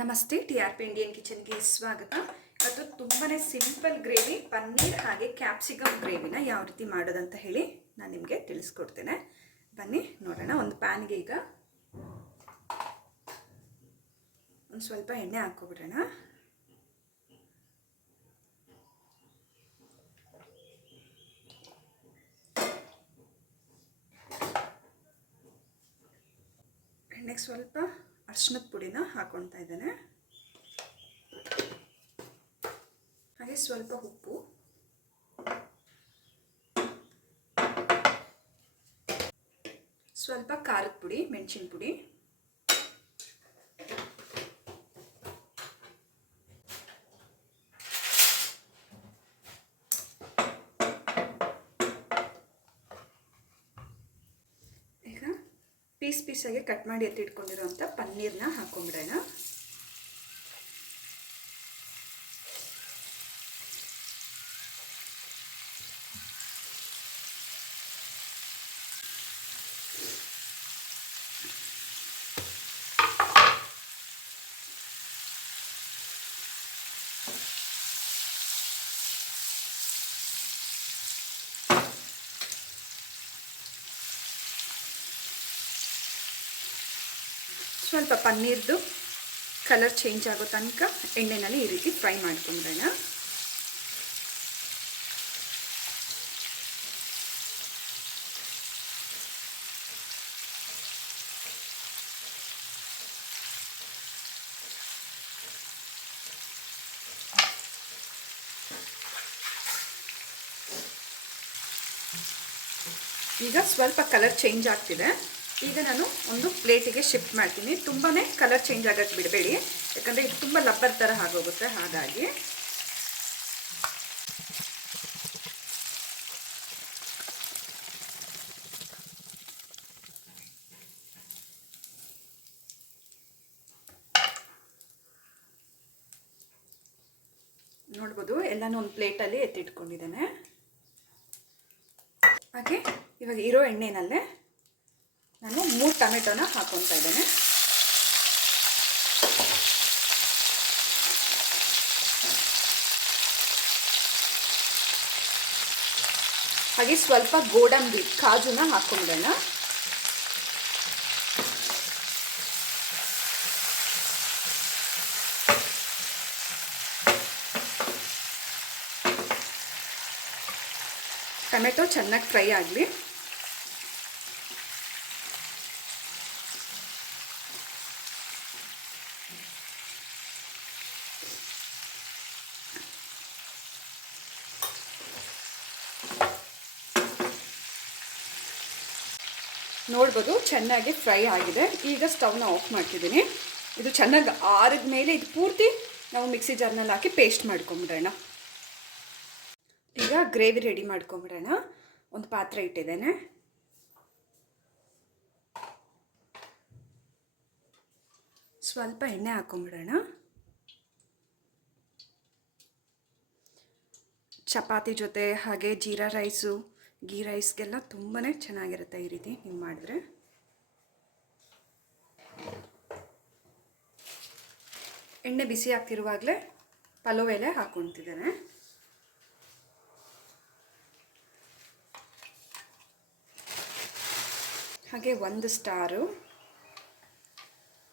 ನಮಸ್ತೆ, T R P Indian ಕಿಚನ್ಗೆ ಸ್ವಾಗತ. ಇವತ್ತು ತುಂಬಾ ಸಿಂಪಲ್ ಗ್ರೇವಿ ಪನ್ನೀರ್ ಹಾಗೆ ಕ್ಯಾಪ್ಸಿಕಮ್ ಗ್ರೇವಿನ ಯಾವ ರೀತಿ ಮಾಡೋದಂತ ಹೇಳಿ ನಾನು ನಿಮಗೆ ತಿಳಿಸ್ಕೊಡ್ತೇನೆ. ಬನ್ನಿ, ನೋಡೋಣ. ಒಂದು ಪ್ಯಾನ್ಗೆ ಈಗ ಒಂದು ಸ್ವಲ್ಪ ಎಣ್ಣೆ ಹಾಕ್ಕೊಬಿಡೋಣ. ಎಣ್ಣೆಗೆ ಸ್ವಲ್ಪ ಅರ್ಶಿನದ ಪುಡಿನ ಹಾಕೊಳ್ತಾ ಇದ್ದೇನೆ. ಹಾಗೆ ಸ್ವಲ್ಪ ಉಪ್ಪು. ಸ್ವಲ್ಪ ಖಾರದ ಪುಡಿ ಮೆಣಸಿನ ಪುಡಿ ಈಗ ಪೀಸ್ ಪೀಸಾಗಿ ಕಟ್ ಮಾಡಿ ಎತ್ತಿಟ್ಕೊಂಡಿರೋಂಥ ಪನ್ನೀರನ್ನ ಹಾಕೊಂಡ್ಬಿಡೋಣ ಸ್ವಲ್ಪ ಪನ್ನೀರ್ದು ಕಲರ್ ಚೇಂಜ್ ಆಗೋ ತನಕ ಎಣ್ಣೆನಲ್ಲಿ ಈ ರೀತಿ ಫ್ರೈ ಮಾಡ್ಕೊಂಡ್ರೇನ? ಈಗ ಸ್ವಲ್ಪ ಕಲರ್ ಚೇಂಜ್ ಆಗ್ತಿದೆ. ಈಗ ನಾನು ಒಂದು ಪ್ಲೇಟಿಗೆ ಶಿಫ್ಟ್ ಮಾಡ್ತೀನಿ. ತುಂಬಾ ಕಲರ್ ಚೇಂಜ್ ಆಗೋಕ್ಕೆ ಬಿಡಬೇಡಿ. ಯಾಕಂದರೆ ಇದು ತುಂಬ ಲಬ್ಬರ್ ಥರ ಆಗೋಗುತ್ತೆ. ಹಾಗಾಗಿ ನೋಡ್ಬೋದು, ಎಲ್ಲನೂ ಒಂದು ಪ್ಲೇಟಲ್ಲಿ ಎತ್ತಿಟ್ಕೊಂಡಿದ್ದೇನೆ. ಹಾಗೆ ಇವಾಗ ಇರೋ ಎಣ್ಣೆನಲ್ಲೇ ನಾನು ಮೂರು ಟೊಮೆಟೊನ ಹಾಕೊತಾ ಇದ್ದೇನೆ. ಹಾಗೆ ಸ್ವಲ್ಪ ಗೋಡಂಬಿ ಕಾಜುನ ಹಾಕೊಂಡ್ಬಿಡೋಣ ಟೊಮೆಟೊ ಚೆನ್ನಾಗಿ ಫ್ರೈ ಆಗಲಿ. ನೋಡ್ಬೋದು, ಚೆನ್ನಾಗಿ ಫ್ರೈ ಆಗಿದೆ. ಈಗ ಸ್ಟವ್ನ ಆಫ್ ಮಾಡ್ತಿದ್ದೀನಿ. ಇದು ಚೆನ್ನಾಗಿ ಆರಿದ ಮೇಲೆ ಇದು ಪೂರ್ತಿ ನಾವು ಮಿಕ್ಸಿ ಜಾರ್ನಲ್ಲಿ ಹಾಕಿ ಪೇಸ್ಟ್ ಮಾಡ್ಕೊಂಬಿಡೋಣ. ಈಗ ಗ್ರೇವಿ ರೆಡಿ ಮಾಡ್ಕೊಂಬಿಡೋಣ. ಒಂದು ಪಾತ್ರೆ ಇಟ್ಟಿದ್ದೇನೆ. ಸ್ವಲ್ಪ ಎಣ್ಣೆ ಹಾಕೊಂಬಿಡೋಣ. ಚಪಾತಿ ಜೊತೆ ಹಾಗೆ ಜೀರಾ ರೈಸು ಗೀ ರೈಸ್ಗೆಲ್ಲ ತುಂಬಾ ಚೆನ್ನಾಗಿರುತ್ತೆ ಈ ರೀತಿ ನೀವು ಮಾಡಿದ್ರೆ. ಎಣ್ಣೆ ಬಿಸಿ ಆಗ್ತಿರುವಾಗಲೇ ಪಲಾವ್ ಎಲೆ ಹಾಕ್ಕೊತಿದ್ದೇನೆ ಹಾಗೆ ಒಂದು ಸ್ಟಾರು,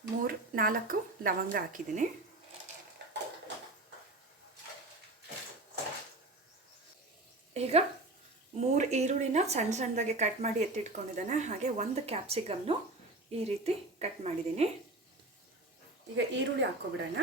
ಮೂರು, ನಾಲ್ಕು ಲವಂಗ ಹಾಕಿದ್ದೀನಿ. ಈಗ ಮೂರು ಈರುಳ್ಳಿನ ಸಣ್ಣ ಸಣ್ಣದಾಗೆ ಕಟ್ ಮಾಡಿ ಎತ್ತಿಟ್ಕೊಂಡಿದ್ದಾನೆ. ಹಾಗೆ ಒಂದು ಕ್ಯಾಪ್ಸಿಕಮ್ನು ಈ ರೀತಿ ಕಟ್ ಮಾಡಿದ್ದೀನಿ. ಈಗ ಈರುಳ್ಳಿ ಹಾಕ್ಕೊಬಿಡೋಣ.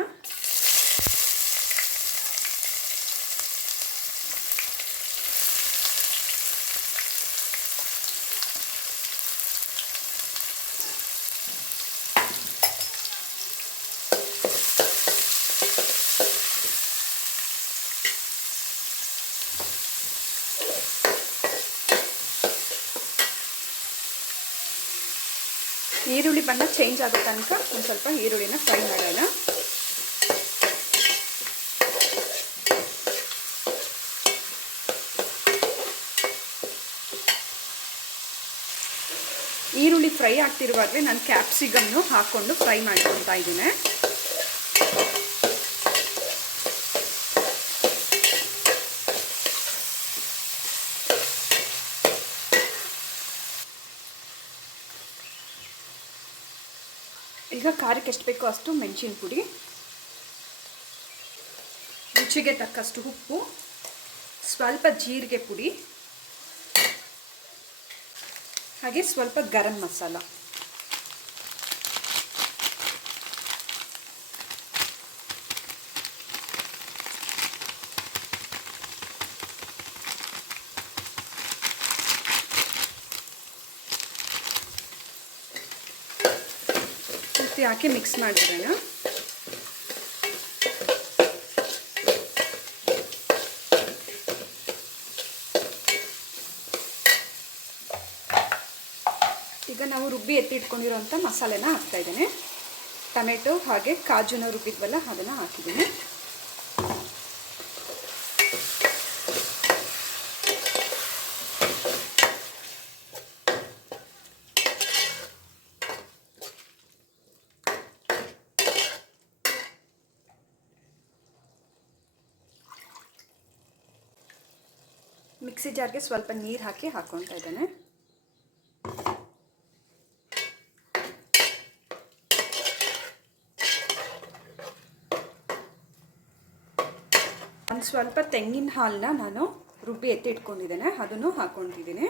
ಈರುಳ್ಳಿ ಬಣ್ಣ ಚೇಂಜ್ ಆಗೋ ತನಕ ಒಂದು ಸ್ವಲ್ಪ ಈರುಳ್ಳಿನ ಫ್ರೈ ಮಾಡೋಣ. ಈರುಳ್ಳಿ ಫ್ರೈ ಆಗ್ತಿರುವಾಗಲೇ ನಾನು ಕ್ಯಾಪ್ಸಿಕಮ್ನು ಹಾಕ್ಕೊಂಡು ಫ್ರೈ ಮಾಡ್ಕೊತಾ ಇದ್ದೀನಿ. ಈಗ ಖಾರಕ್ಕೆ ಎಷ್ಟು ಬೇಕೋ ಅಷ್ಟು ಮೆಣಸಿನ ಪುಡಿ ರುಚಿಗೆ ತಕ್ಕಷ್ಟು ಉಪ್ಪು. ಸ್ವಲ್ಪ ಜೀರಿಗೆ ಪುಡಿ. ಹಾಗೆ ಸ್ವಲ್ಪ ಗರಂ ಮಸಾಲ. ಪೂರ್ತಿ ಹಾಕಿ ಮಿಕ್ಸ್ ಮಾಡಿಬಿಡೋಣ. ಈಗ ನಾವು ರುಬ್ಬಿ ಎತ್ತಿಟ್ಕೊಂಡಿರೋಂಥ ಮಸಾಲೆನ ಹಾಕ್ತಾ ಇದ್ದೇನೆ. ಟೊಮೆಟೊ ಹಾಗೆ ಕಾಜುನ ರುಬ್ಬಿದ್ವಲ್ಲ ಅದನ್ನು ಹಾಕಿದ್ದೀನಿ. ಮಿಕ್ಸಿ ಜಾರ್ಗೆ ಸ್ವಲ್ಪ ನೀರು ಹಾಕಿ ಹಾಕ್ಕೊತಾ ಇದ್ದಾನೆ. ಒಂದು ಸ್ವಲ್ಪ ತೆಂಗಿನ ಹಾಲನ್ನ ನಾನು ರುಬ್ಬಿ ಎತ್ತಿ ಇಟ್ಕೊಂಡಿದ್ದೇನೆ ಅದನ್ನು ಹಾಕ್ಕೊಂಡಿದ್ದೀನಿ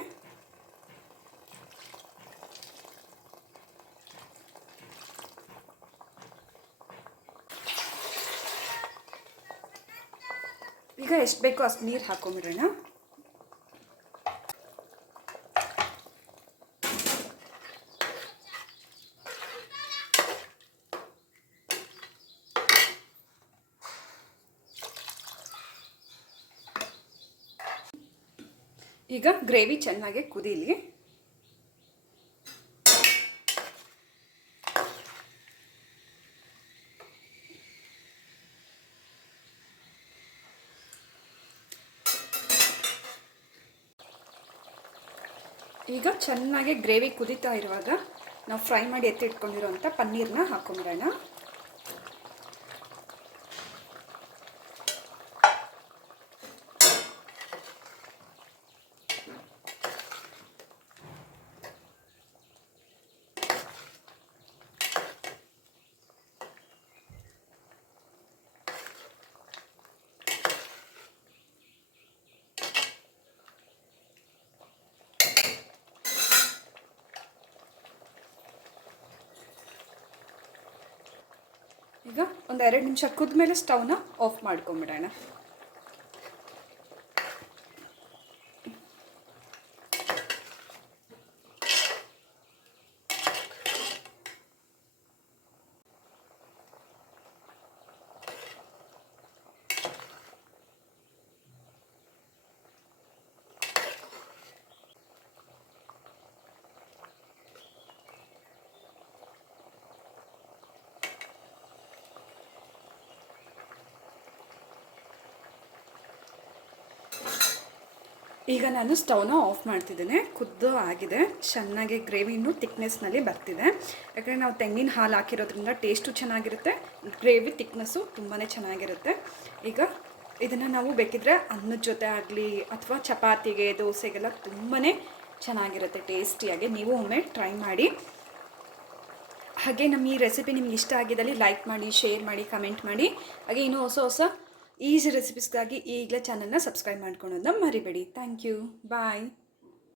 ಈಗ ಎಷ್ಟು ಬೇಕೋ ಅಷ್ಟು ನೀರು ಹಾಕೊಂಬಿಡೋಣ. ಈಗ ಗ್ರೇವಿ ಚೆನ್ನಾಗಿ ಕುದೀಲಿ ಈಗ ಚೆನ್ನಾಗಿ ಗ್ರೇವಿ ಕುದೀತಾ ಇರುವಾಗ ನಾವು ಫ್ರೈ ಮಾಡಿ ಎತ್ತಿ ಇಟ್ಕೊಂಡಿರೋಂಥ ಪನ್ನೀರ್ನ ಹಾಕೊಂಬಿಡೋಣ ಈಗ ಒಂದು ಎರಡು ನಿಮಿಷ ಕುದ್ಮೇಲೆ ಸ್ಟವ್ನ ಆಫ್ ಮಾಡ್ಕೊಂಬಿಡೋಣ. ಈಗ ನಾನು ಸ್ಟವ್ನ ಆಫ್ ಮಾಡ್ತಿದ್ದೇನೆ. ಕುದ್ದು ಆಗಿದೆ. ಚೆನ್ನಾಗಿ ಗ್ರೇವಿನು ತಿಕ್ನೆಸ್ನಲ್ಲಿ ಬರ್ತಿದೆ. ಯಾಕಂದರೆ ನಾವು ತೆಂಗಿನ ಹಾಲು ಹಾಕಿರೋದ್ರಿಂದ ಟೇಸ್ಟು ಚೆನ್ನಾಗಿರುತ್ತೆ. ಗ್ರೇವಿ ತಿಕ್ನೆಸ್ಸು ತುಂಬಾ ಚೆನ್ನಾಗಿರುತ್ತೆ. ಈಗ ಇದನ್ನು ನಾವು ಬೇಕಿದ್ರೆ ಅನ್ನದ ಜೊತೆ ಆಗಲಿ ಅಥವಾ ಚಪಾತಿಗೆ, ದೋಸೆಗೆಲ್ಲ ತುಂಬಾ ಚೆನ್ನಾಗಿರುತ್ತೆ ಟೇಸ್ಟಿಯಾಗಿ ನೀವು ಒಮ್ಮೆ ಟ್ರೈ ಮಾಡಿ. ಹಾಗೆ ನಮ್ಮ ಈ ರೆಸಿಪಿ ನಿಮ್ಗೆ ಇಷ್ಟ ಆಗಿದ್ದಲ್ಲಿ ಲೈಕ್ ಮಾಡಿ ಶೇರ್ ಮಾಡಿ ಕಮೆಂಟ್ ಮಾಡಿ. ಹಾಗೆ ಇನ್ನೂ ಹೊಸ ಹೊಸ ಈಸಿ ರೆಸಿಪೀಸ್ಗಾಗಿ ಈಗಲೇ ಚಾನಲ್ನ ಸಬ್ಸ್ಕ್ರೈಬ್ ಮಾಡ್ಕೊಳೋದನ್ನ ಮರಿಬೇಡಿ. Thank you bye